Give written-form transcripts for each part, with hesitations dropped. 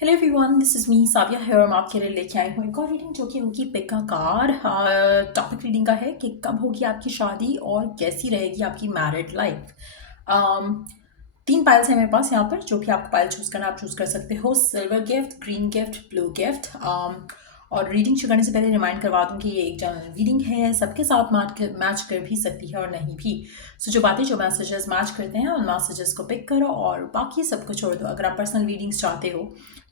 Hello everyone, this is me Savia है और मैं आपके लिए लेके आई हूँ एक और रीडिंग जो कि होगी पिका कार। टॉपिक रीडिंग का है कि कब होगी आपकी शादी और कैसी रहेगी आपकी मैरिड लाइफ। तीन पाइल्स हैं मेरे पास यहाँ पर, जो भी आपको पाइल चूज़ करना आप चूज़ कर सकते हो। Silver gift, green gift, blue gift. और रीडिंग शुरू करने से पहले रिमाइंड करवा दूँ कि ये एक जनरल रीडिंग है, सबके साथ मैच कर भी सकती है और नहीं भी। सो जो बातें जो मैसेजेस मैच करते हैं उन मैसेजेस को पिक करो और बाकी सबको छोड़ दो। अगर आप पर्सनल रीडिंग्स चाहते हो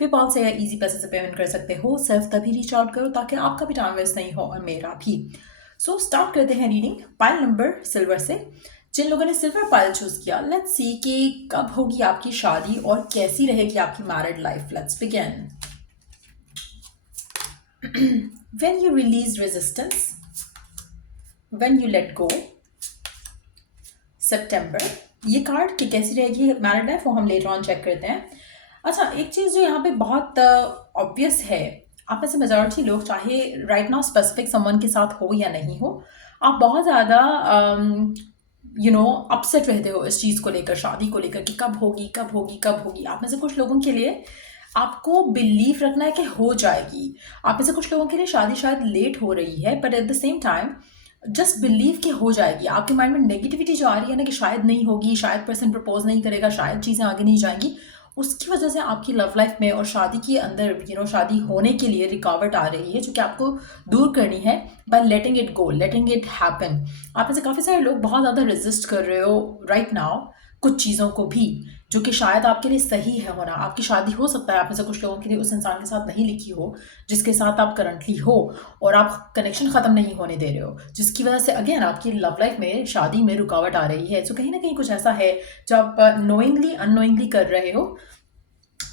पेपाल से या इजी पैसे से पेमेंट कर सकते हो। सिर्फ तभी रीच आउट करो ताकि आपका भी टाइम वेस्ट नहीं हो और मेरा भी। सो स्टार्ट करते हैं रीडिंग पाइल नंबर सिल्वर से। जिन लोगों ने सिल्वर पाइल चूज किया, लेट्स सी कि कब होगी आपकी शादी और कैसी रहेगी आपकी married life. Let's begin. When you release resistance, when you let go, सितंबर। ये कार्ड की कैसी रहेगी मैरिड लाइफ वो हम लेटर ऑन चेक करते हैं। अच्छा, एक चीज़ जो यहाँ पे बहुत ऑब्वियस है, आप में से मेजॉरिटी लोग चाहे राइट नाउ स्पेसिफिक समवन के साथ हो या नहीं हो, आप बहुत ज़्यादा अपसेट रहते हो इस चीज़ को लेकर, शादी को लेकर कि कब होगी कब होगी कब होगी। आप में से कुछ लोगों के लिए आपको बिलीव रखना है कि हो जाएगी। आप में से कुछ लोगों के लिए शादी शायद लेट हो रही है, but at the same time just believe कि हो जाएगी। आपके माइंड में नेगेटिविटी जो आ रही है ना कि शायद नहीं होगी, शायद पर्सन प्रपोज नहीं करेगा, शायद चीज़ें आगे नहीं जाएंगी, उसकी वजह से आपकी लव लाइफ में और शादी के अंदर शादी होने के लिए रिकावट आ रही है, जो कि आपको दूर करनी है by letting it go, letting it happen. आप में से काफ़ी सारे लोग बहुत ज़्यादा रेजिस्ट कर रहे हो राइट नाउ कुछ चीज़ों को भी, जो कि शायद आपके लिए सही है होना। आपकी शादी हो सकता है आप में से कुछ लोगों के लिए उस इंसान के साथ नहीं लिखी हो जिसके साथ आप करंटली हो, और आप कनेक्शन ख़त्म नहीं होने दे रहे हो, जिसकी वजह से अगेन आपकी लव लाइफ में शादी में रुकावट आ रही है। तो कहीं ना कहीं कुछ ऐसा है जो आप नोइंगली अननोइंगली कर रहे हो।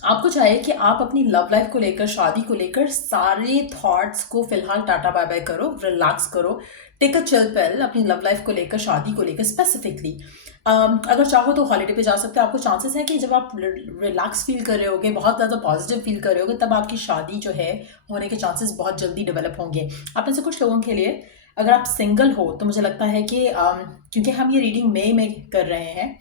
आपको चाहिए कि आप अपनी लव लाइफ को लेकर, शादी को लेकर सारे थॉट्स को फिलहाल टाटा बाय बाय करो, रिलैक्स करो, टेक अ चिल पेल अपनी लव लाइफ को लेकर, शादी को लेकर स्पेसिफिकली। अगर चाहो तो हॉलीडे पे जा सकते हो। आपको चांसेस है कि जब आप रिलैक्स फील कर रहे होगे, बहुत ज़्यादा पॉजिटिव फील कर रहे होगे, तब आपकी शादी जो है होने के चांसेस बहुत जल्दी डेवलप होंगे। आप में से कुछ लोगों के लिए अगर आप सिंगल हो तो मुझे लगता है कि क्योंकि हम ये रीडिंग मई में कर रहे हैं,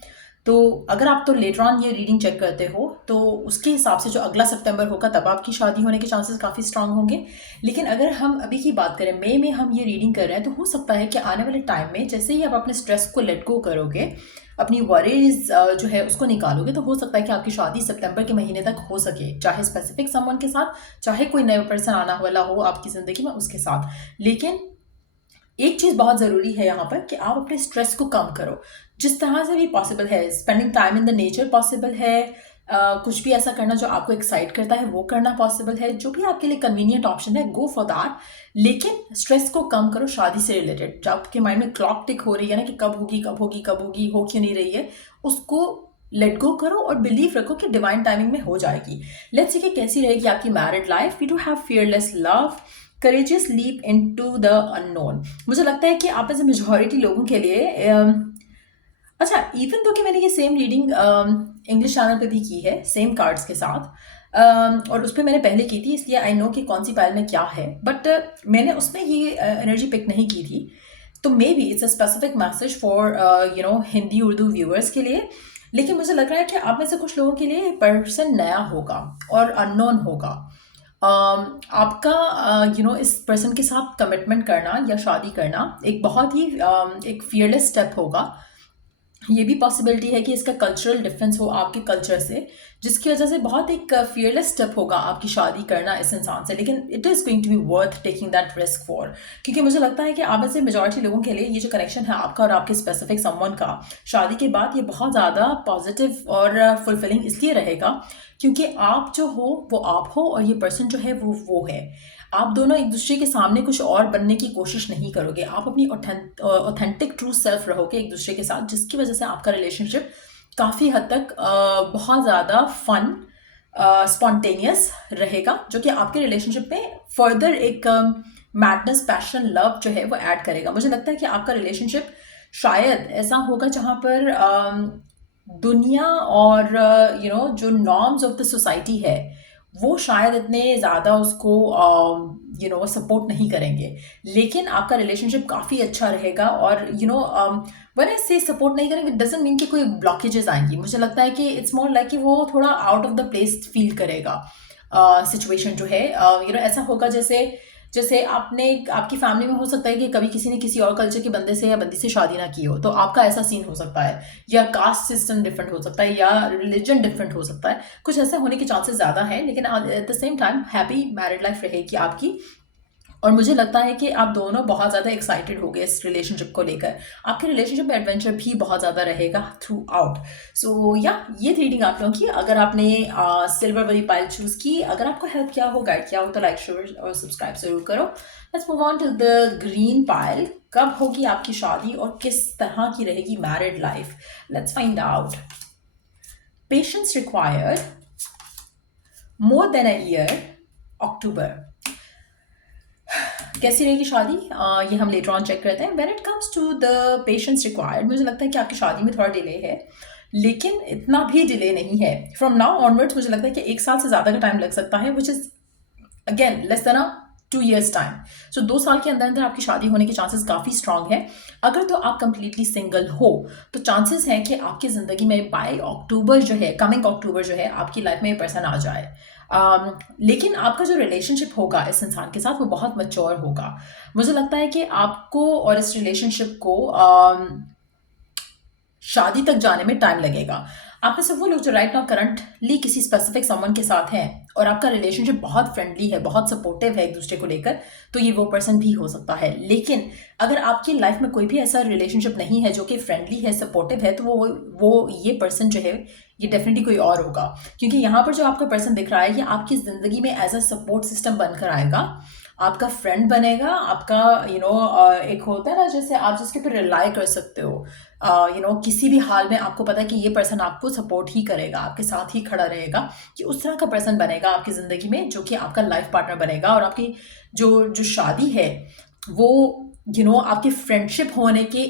तो अगर आप तो लेटर ऑन ये रीडिंग चेक करते हो तो उसके हिसाब से जो अगला सितंबर होगा तब आपकी शादी होने के चांसेस काफ़ी स्ट्रांग होंगे। लेकिन अगर हम अभी की बात करें, मई में हम ये रीडिंग कर रहे हैं, तो हो सकता है कि आने वाले टाइम में जैसे ही आप अपने स्ट्रेस को लेट गो करोगे, अपनी वरीज जो है उसको निकालोगे, तो हो सकता है कि आपकी शादी सितंबर के महीने तक हो सके, चाहे स्पेसिफिक समवन के साथ, चाहे कोई नया पर्सन आना वाला हो आपकी ज़िंदगी में उसके साथ। लेकिन एक चीज़ बहुत ज़रूरी है यहाँ पर कि आप अपने स्ट्रेस को कम करो जिस तरह से भी पॉसिबल है। Spending time in the nature possible है, कुछ भी ऐसा करना जो आपको एक्साइट करता है वो करना पॉसिबल है, जो भी आपके लिए कन्वीनियंट ऑप्शन है गो फॉर दैट। लेकिन स्ट्रेस को कम करो शादी से रिलेटेड। जब आपके माइंड में क्लॉक टिक हो रही है ना कि कब होगी कब होगी कब होगी, हो क्यों नहीं रही है, उसको लेट गो करो और बिलीव रखो कि डिवाइन टाइमिंग में हो जाएगी। लेट्स सी कि कैसी रहेगी आपकी married life. We do have fearless love, courageous leap into the unknown. मुझे लगता है कि आप ऐसे मेजॉरिटी लोगों के लिए अच्छा, इवन तो कि मैंने ये सेम रीडिंग इंग्लिश चैनल पे भी की है सेम कार्ड्स के साथ, और उस पर मैंने पहले की थी, इसलिए आई नो कि कौन सी पाइल में क्या है, बट मैंने उसमें ये एनर्जी पिक नहीं की थी। तो may be it's a specific message for Hindi Urdu viewers के लिए। लेकिन मुझे लग रहा है कि आप में से कुछ लोगों के लिए पर्सन नया होगा और अननोन होगा। आपका इस पर्सन के साथ कमिटमेंट करना या शादी करना एक बहुत ही एक फियरलेस स्टेप होगा। ये भी पॉसिबिलिटी है कि इसका कल्चरल डिफरेंस हो आपके कल्चर से, जिसकी वजह से बहुत एक फियरलेस स्टेप होगा आपकी शादी करना इस इंसान से। लेकिन it is going to be worth taking that risk for, क्योंकि मुझे लगता है कि आप में से मेजॉरिटी लोगों के लिए ये जो कनेक्शन है आपका और आपके स्पेसिफिक समवन का शादी के बाद, ये बहुत ज़्यादा पॉजिटिव और फुलफिलिंग इसलिए रहेगा क्योंकि आप जो हो वो आप हो और ये पर्सन जो है वो है। आप दोनों एक दूसरे के सामने कुछ और बनने की कोशिश नहीं करोगे, आप अपनी ऑथेंटिक ट्रू सेल्फ रहोगे एक दूसरे के साथ, जिसकी वजह से आपका रिलेशनशिप काफ़ी हद तक बहुत ज़्यादा फन स्पॉन्टेनियस रहेगा, जो कि आपके रिलेशनशिप में फर्दर एक मैडनेस, पैशन, लव जो है वो ऐड करेगा। मुझे लगता है कि आपका रिलेशनशिप शायद ऐसा होगा जहाँ पर दुनिया और जो नॉर्म्स ऑफ द सोसाइटी है वो शायद इतने ज़्यादा उसको सपोर्ट नहीं करेंगे, लेकिन आपका रिलेशनशिप काफ़ी अच्छा रहेगा। और वन आई से सपोर्ट नहीं करेंगे डजंट मीन कि कोई ब्लॉकेजेस आएंगी। मुझे लगता है कि इट्स मोर लाइक कि वो थोड़ा out of the place feel करेगा। सिचुएशन जो है ऐसा होगा जैसे जैसे आपने आपकी फैमिली में हो सकता है कि कभी किसी ने किसी और कल्चर के बंदे से या बंदी से शादी ना की हो, तो आपका ऐसा सीन हो सकता है, या कास्ट सिस्टम डिफरेंट हो सकता है, या रिलीजन डिफरेंट हो सकता है, कुछ ऐसा होने के चांसेस ज़्यादा हैं। लेकिन at the same time happy married life रहेगी आपकी, और मुझे लगता है कि आप दोनों बहुत ज़्यादा एक्साइटेड हो गए इस रिलेशनशिप को लेकर। आपके रिलेशनशिप में एडवेंचर भी बहुत ज़्यादा रहेगा थ्रू आउट। सो या ये रीडिंग आप लोगों की, अगर आपने सिल्वर वाली पाइल चूज़ की, अगर आपको हेल्प किया हो, गाइड किया हो, तो लाइक शेयर और सब्सक्राइब जरूर करो। Let's move on to the green pile. कब होगी आपकी शादी और किस तरह की रहेगी married life? Let's find out. Patience required, more than a year, October. कैसी रहेगी शादी, ये हम लेटर ऑन चेक करते हैं। When it comes to the patience required, मुझे लगता है कि आपकी शादी में थोड़ा डिले है, लेकिन इतना भी डिले नहीं है। फ्रॉम नाउ ऑनवर्ड्स मुझे लगता है कि 1 साल से ज़्यादा का टाइम लग सकता है, which is again less than 2 years time. So 2 साल के अंदर अंदर आपकी शादी होने के चांसेस काफ़ी स्ट्रांग है। अगर तो आप कंप्लीटली सिंगल हो तो चांसेस हैं कि आपकी ज़िंदगी में बाय अक्टूबर जो है, कमिंग अक्टूबर जो है, आपकी लाइफ में ये पर्सन आ जाए। लेकिन आपका जो रिलेशनशिप होगा इस इंसान के साथ वो बहुत मैच्योर होगा। मुझे लगता है कि आपको और इस रिलेशनशिप को शादी तक जाने में टाइम लगेगा। आप में से वो लोग जो राइट नाउ करंटली किसी स्पेसिफिक समवन के साथ हैं और आपका रिलेशनशिप बहुत फ्रेंडली है, बहुत सपोर्टिव है एक दूसरे को लेकर, तो ये वो पर्सन भी हो सकता है। लेकिन अगर आपकी लाइफ में कोई भी ऐसा रिलेशनशिप नहीं है जो कि फ्रेंडली है, सपोर्टिव है, तो वो ये पर्सन जो है ये डेफिनेटली कोई और होगा। क्योंकि यहाँ पर जो आपका पर्सन दिख रहा है ये आपकी ज़िंदगी में एज अ सपोर्ट सिस्टम बनकर आएगा, आपका फ्रेंड बनेगा, आपका एक होता है ना जैसे आप जिसके ऊपर रिलाई कर सकते हो, किसी भी हाल में आपको पता है कि ये पर्सन आपको सपोर्ट ही करेगा, आपके साथ ही खड़ा रहेगा, कि उस तरह का पर्सन बनेगा आपकी ज़िंदगी में, जो कि आपका लाइफ पार्टनर बनेगा। और आपकी जो जो शादी है वो आपकी फ्रेंडशिप होने के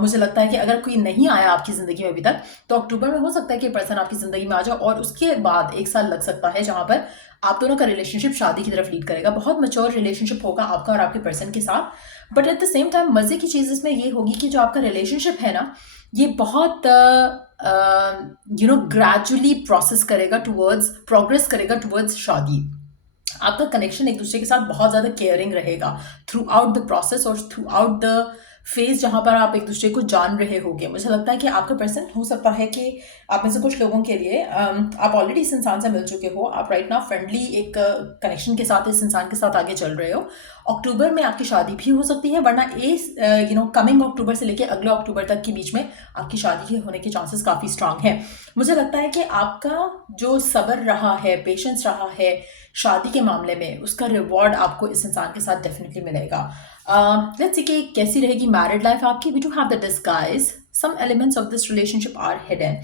मुझे लगता है कि अगर कोई नहीं आया आपकी ज़िंदगी में अभी तक, तो अक्टूबर में हो सकता है कि पर्सन आपकी ज़िंदगी में आ जाए, और उसके बाद 1 साल लग सकता है जहाँ पर आप दोनों का रिलेशनशिप शादी की तरफ लीड करेगा। बहुत मैच्योर रिलेशनशिप होगा आपका और आपके पर्सन के साथ। But at the same time मज़े की चीज़ इसमें ये होगी कि जो आपका रिलेशनशिप है ना, ये बहुत ग्रेजुअली प्रोग्रेस करेगा टुवर्ड्स शादी। आपका कनेक्शन एक दूसरे के साथ बहुत ज़्यादा केयरिंग रहेगा थ्रू आउट द प्रोसेस और थ्रू आउट द फेज जहाँ पर आप एक दूसरे को जान रहे होगे। मुझे लगता है कि आपका पर्सन हो सकता है कि आप में से कुछ लोगों के लिए आप ऑलरेडी इस इंसान से मिल चुके हो, आप राइट नाउ फ्रेंडली एक कनेक्शन के साथ इस इंसान के साथ आगे चल रहे हो। अक्टूबर में आपकी शादी भी हो सकती है, वरना कमिंग अक्टूबर से लेके अगले अक्टूबर तक के बीच में आपकी शादी के होने के चांसेस काफ़ी स्ट्रांग हैं। मुझे लगता है कि आपका जो सब्र रहा है, पेशेंस रहा है शादी के मामले में, उसका रिवॉर्ड आपको इस इंसान के साथ डेफिनेटली मिलेगा। लेट्स सी कि कैसी रहेगी मैरिड लाइफ आपकी। We do have the disguise, some elements of this relationship are hidden.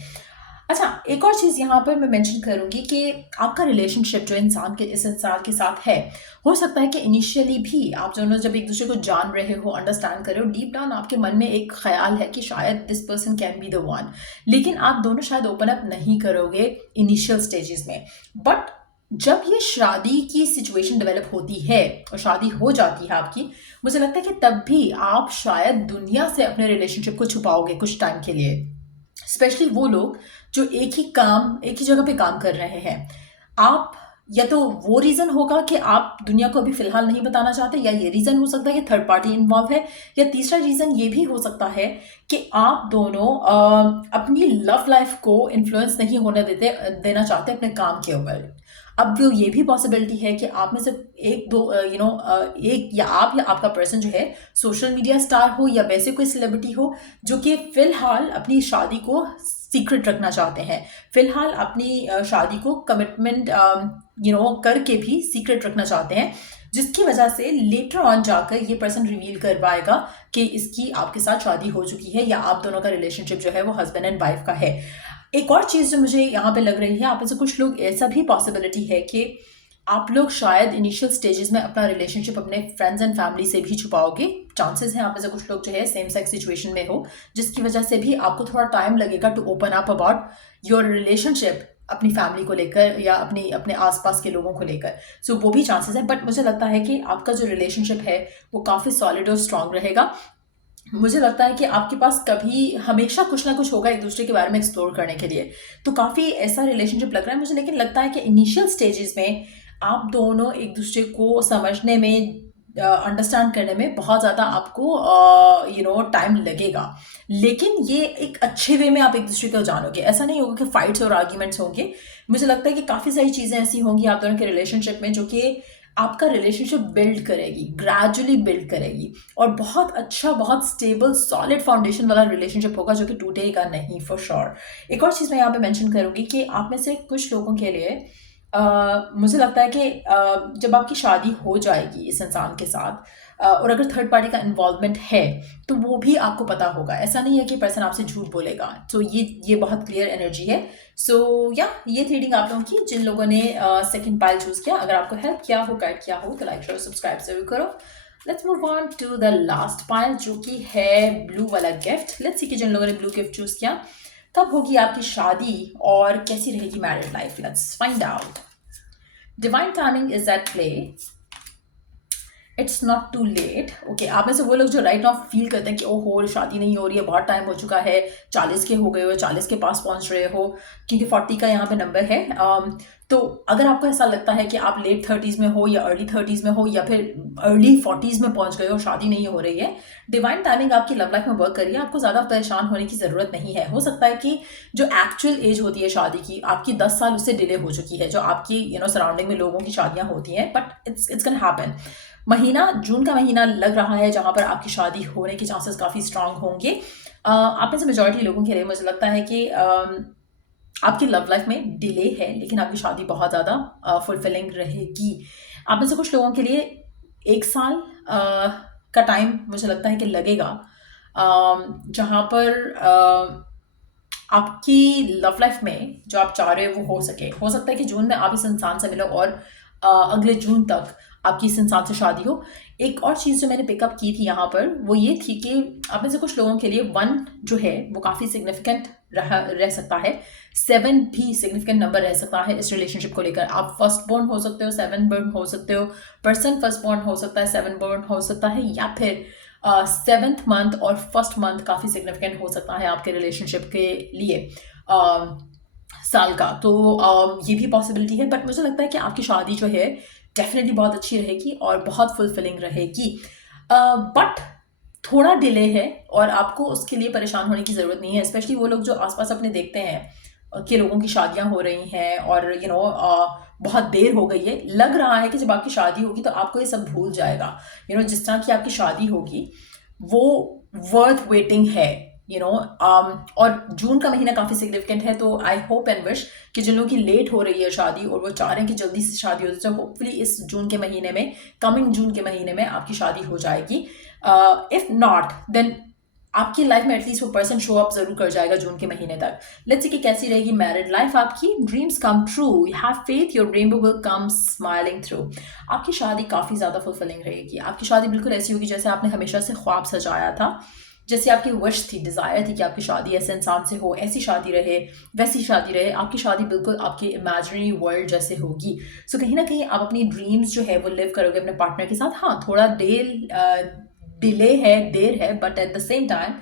अच्छा, एक और चीज़ यहाँ पर मैं मेंशन करूँगी कि आपका रिलेशनशिप जो इस इंसान के साथ है, हो सकता है कि इनिशियली भी आप दोनों जब एक दूसरे को जान रहे हो, अंडरस्टैंड कर रहे हो, डीप डाउन आपके मन में एक ख्याल है कि शायद this person can be the one, लेकिन आप दोनों शायद ओपन अप नहीं करोगे इनिशियल स्टेजेस में। बट जब ये शादी की सिचुएशन डेवलप होती है और शादी हो जाती है आपकी, मुझे लगता है कि तब भी आप शायद दुनिया से अपने रिलेशनशिप को छुपाओगे कुछ टाइम के लिए। स्पेशली वो लोग जो एक ही जगह पे काम कर रहे हैं। आप या तो वो रीज़न होगा कि आप दुनिया को अभी फ़िलहाल नहीं बताना चाहते, या ये रीज़न हो सकता है कि थर्ड पार्टी इन्वॉल्व है, या तीसरा रीज़न ये भी हो सकता है कि आप दोनों अपनी लव लाइफ को इन्फ्लुएंस नहीं होने देना चाहते अपने काम के ऊपर। अब वो ये भी पॉसिबिलिटी है कि आप में से एक या आपका पर्सन जो है सोशल मीडिया स्टार हो, या वैसे कोई सेलिब्रिटी हो जो कि फ़िलहाल अपनी शादी को सीक्रेट रखना चाहते हैं, फ़िलहाल अपनी शादी को कमिटमेंट करके भी सीक्रेट रखना चाहते हैं, जिसकी वजह से लेटर ऑन जाकर ये पर्सन रिवील कर पाएगा कि इसकी आपके साथ शादी हो चुकी है, या आप दोनों का रिलेशनशिप जो है वो हस्बैंड एंड वाइफ का है। एक और चीज़ जो मुझे यहाँ पे लग रही है, आप में से कुछ लोग ऐसा भी पॉसिबिलिटी है कि आप लोग शायद इनिशियल स्टेजेस में अपना रिलेशनशिप अपने फ्रेंड्स एंड फैमिली से भी छुपाओगे। चांसेस हैं आप में से कुछ लोग जो है सेम सेक्स सिचुएशन में हो, जिसकी वजह से भी आपको थोड़ा टाइम लगेगा to open up about your relationship अपनी फैमिली को लेकर या अपने आसपास के लोगों को लेकर। सो वो भी चांसेस है, बट मुझे लगता है कि आपका जो रिलेशनशिप है वो काफ़ी सॉलिड और स्ट्रांग रहेगा। मुझे लगता है कि आपके पास कभी हमेशा कुछ ना कुछ होगा एक दूसरे के बारे में एक्सप्लोर करने के लिए। तो काफ़ी ऐसा रिलेशनशिप लग रहा है मुझे, लेकिन लगता है कि इनिशियल स्टेजेस में आप दोनों एक दूसरे को समझने में, अंडरस्टैंड करने में बहुत ज़्यादा आपको टाइम लगेगा। लेकिन ये एक अच्छे वे में आप एक दूसरे को जानोगे। ऐसा नहीं होगा कि फाइट्स और आर्ग्यूमेंट्स होंगे। मुझे लगता है कि काफ़ी सारी चीज़ें ऐसी होंगी आप दोनों के रिलेशनशिप में जो कि आपका रिलेशनशिप बिल्ड करेगी, ग्रेजुअली बिल्ड करेगी, और बहुत अच्छा, बहुत स्टेबल, सॉलिड फाउंडेशन वाला रिलेशनशिप होगा जो कि टूटेगा नहीं, फॉर श्योर। एक और चीज़ मैं यहाँ पे मेंशन करूँगी कि आप में से कुछ लोगों के लिए मुझे लगता है कि जब आपकी शादी हो जाएगी इस इंसान के साथ, और अगर थर्ड पार्टी का इन्वॉल्वमेंट है तो वो भी आपको पता होगा। ऐसा नहीं है कि पर्सन आपसे झूठ बोलेगा। तो ये बहुत क्लियर एनर्जी है। सो या ये थी रीडिंग आप लोगों की, जिन लोगों ने सेकंड पाइल चूज किया। अगर आपको हेल्प किया हो, गाइड किया हो, तो लाइक शेयर सब्सक्राइब जरूर करो। Let's move on to the last pile जो कि है ब्लू वाला गिफ्ट। लेट्स सी कि जिन लोगों ने ब्लू गिफ्ट चूज किया कब होगी आपकी शादी और कैसी रहेगी married life. Let's find out. Divine timing is at play. It's not too late. Okay, आप में से वो लोग जो राइट नाउ फील करते हैं कि ओहो शादी नहीं हो रही है, बहुत टाइम हो चुका है, 40 के हो गए हो, 40 के पास पहुंच रहे हो, क्योंकि 40 का यहाँ पे नंबर है। तो अगर आपको ऐसा लगता है कि आप लेट 30s में हो या अर्ली 30s में हो या फिर अर्ली 40s में पहुंच गए हो, शादी नहीं हो रही है, डिवाइन टाइमिंग आपकी लव लाइफ में वर्क करिए। आपको ज़्यादा परेशान होने की ज़रूरत नहीं है। हो सकता है कि जो एक्चुअल एज होती है शादी की, आपकी 10 साल उससे डिले हो चुकी है, जो आपकी सराउंडिंग में लोगों की शादियां होती हैं, बट इट्स कैन हैपन। महीना जून का महीना लग रहा है जहां पर आपकी शादी होने के चांसेस काफ़ी स्ट्रांग होंगे। आप में से मेजॉरिटी लोगों के लिए मुझे लगता है कि आपकी लव लाइफ में डिले है, लेकिन आपकी शादी बहुत ज़्यादा फुलफिलिंग रहेगी। आप में से कुछ लोगों के लिए 1 साल का टाइम मुझे लगता है कि लगेगा, जहाँ पर आपकी लव लाइफ में जो आप चाह रहे हो वो हो सके। हो सकता है कि जून में आप इस इंसान से मिलो और अगले जून तक आपकी इस इंसान से शादी हो। एक और चीज़ जो मैंने पिकअप की थी यहाँ पर वो ये थी कि आप में से कुछ लोगों के लिए 1 जो है वो काफ़ी सिग्निफिकेंट रह सकता है। 7 भी सिग्निफिकेंट नंबर रह सकता है इस रिलेशनशिप को लेकर। आप फर्स्ट बोर्न हो सकते हो, 7 बोर्न हो सकते हो, पर्सन फर्स्ट बोर्न हो सकता है, 7 बोर्न हो सकता है, या फिर 7th मंथ और फर्स्ट मंथ काफ़ी सिग्निफिकेंट हो सकता है आपके रिलेशनशिप के लिए साल का। तो ये भी पॉसिबिलिटी है, बट मुझे लगता है कि आपकी शादी जो है डेफिनेटली बहुत अच्छी रहेगी और बहुत फुलफिलिंग रहेगी। बट थोड़ा डिले है और आपको उसके लिए परेशान होने की ज़रूरत नहीं है। स्पेशली वो लोग जो आसपास अपने देखते हैं कि लोगों की शादियां हो रही हैं और बहुत देर हो गई है, लग रहा है कि जब आपकी शादी होगी तो आपको ये सब भूल जाएगा। जिस तरह की आपकी शादी होगी वो वर्थ वेटिंग है। और जून का महीना काफ़ी सिग्निफिकेंट है। तो आई होप एंड विश कि जिन लोगों की लेट हो रही है शादी और वो चाह रहे हैं कि जल्दी से शादी हो जाए, होपफुली इस जून के महीने में, कमिंग जून के महीने में आपकी शादी हो जाएगी। इफ नॉट देन आपकी लाइफ में एटलीस्ट वो पर्सन शो अप जरूर कर जाएगा जून के महीने तक। लेट्स सी कि कैसी रहेगी मैरिड लाइफ आपकी। Dreams come true, you have faith, your rainbow will come smiling through. आपकी शादी काफ़ी ज़्यादा फुलफिलिंग रहेगी। आपकी शादी बिल्कुल ऐसी होगी जैसे आपने हमेशा से ख्वाब सजाया था, जैसे आपकी विश थी, डिज़ायर थी कि आपकी शादी ऐसे इंसान से हो, ऐसी शादी रहे, वैसी शादी रहे। आपकी शादी बिल्कुल आपके इमेजिनरी वर्ल्ड जैसे होगी। सो कहीं ना कहीं आप अपनी ड्रीम्स जो है वो लिव करोगे अपने पार्टनर के साथ। हाँ, थोड़ा डिले है, देर है, but at the same time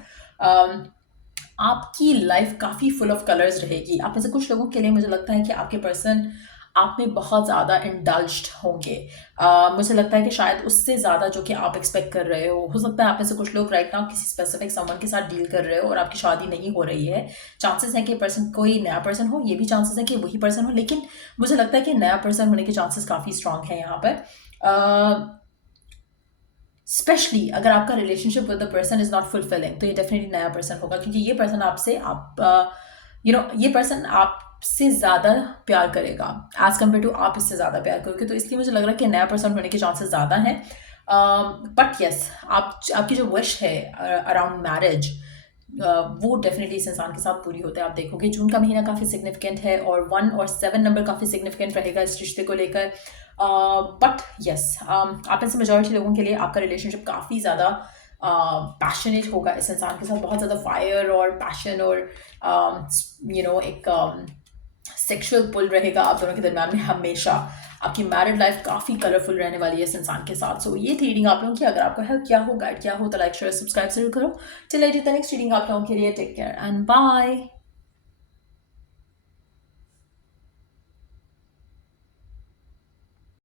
आपकी लाइफ काफ़ी फुल ऑफ कलर्स रहेगी। आप में से कुछ लोगों के लिए मुझे लगता है कि आपके पर्सन आप में बहुत ज़्यादा इंडल्ज्ड होंगे। मुझे लगता है कि शायद उससे ज़्यादा जो कि आप एक्सपेक्ट कर रहे हो सकता है आप में से कुछ लोग राइट नाउ किसी स्पेसिफिक समवन के साथ डील कर रहे हो और आपकी शादी नहीं हो रही है। चांसेस हैं कि पर्सन कोई नया पर्सन हो, ये भी चांसेस है कि वही पर्सन हो, लेकिन मुझे लगता है कि नया पर्सन होने के चांसेस काफ़ी स्ट्रांग हैं यहाँ पर। स्पेशली अगर आपका relationship with the person is not fulfilling, तो ये डेफिनेटली नया पर्सन होगा, क्योंकि ये पर्सन आपसे ये पर्सन आपसे ज़्यादा प्यार करेगा एज कम्पेयर टू आप इससे ज़्यादा प्यार करोगे। तो इसलिए मुझे लग रहा है कि नया पर्सन होने के चांसेस ज़्यादा हैं। बट येस, आपकी जो विश है अराउंड मैरिज, वो डेफिनेटली इस इंसान के साथ पूरी होते हैं। आप देखोगे जून का महीना काफ़ी सिग्निफिकेंट है और 1 और 7 नंबर काफ़ी सिग्निफिकेंट रहेगा इस रिश्ते को लेकर। बट येस, आप में से मेजॉरिटी लोगों के लिए आपका रिलेशनशिप काफ़ी ज़्यादा पैशनेट होगा इस इंसान के साथ। बहुत ज़्यादा फायर और पैशन और एक सेक्सुअल पुल रहेगा आप दोनों के दरम्यान में हमेशा। आपकी मैरिड लाइफ काफ़ी कलरफुल रहने वाली है इस इंसान के साथ। सो ये थी रीडिंग आप लोगों की। अगर आपको हेल्प किया हो, गाइड किया हो, तो लाइक शेयर सब्सक्राइब जरूर करो। चलिए नेक्स्ट रीडिंग आप लोगों के लिए। Take care and bye.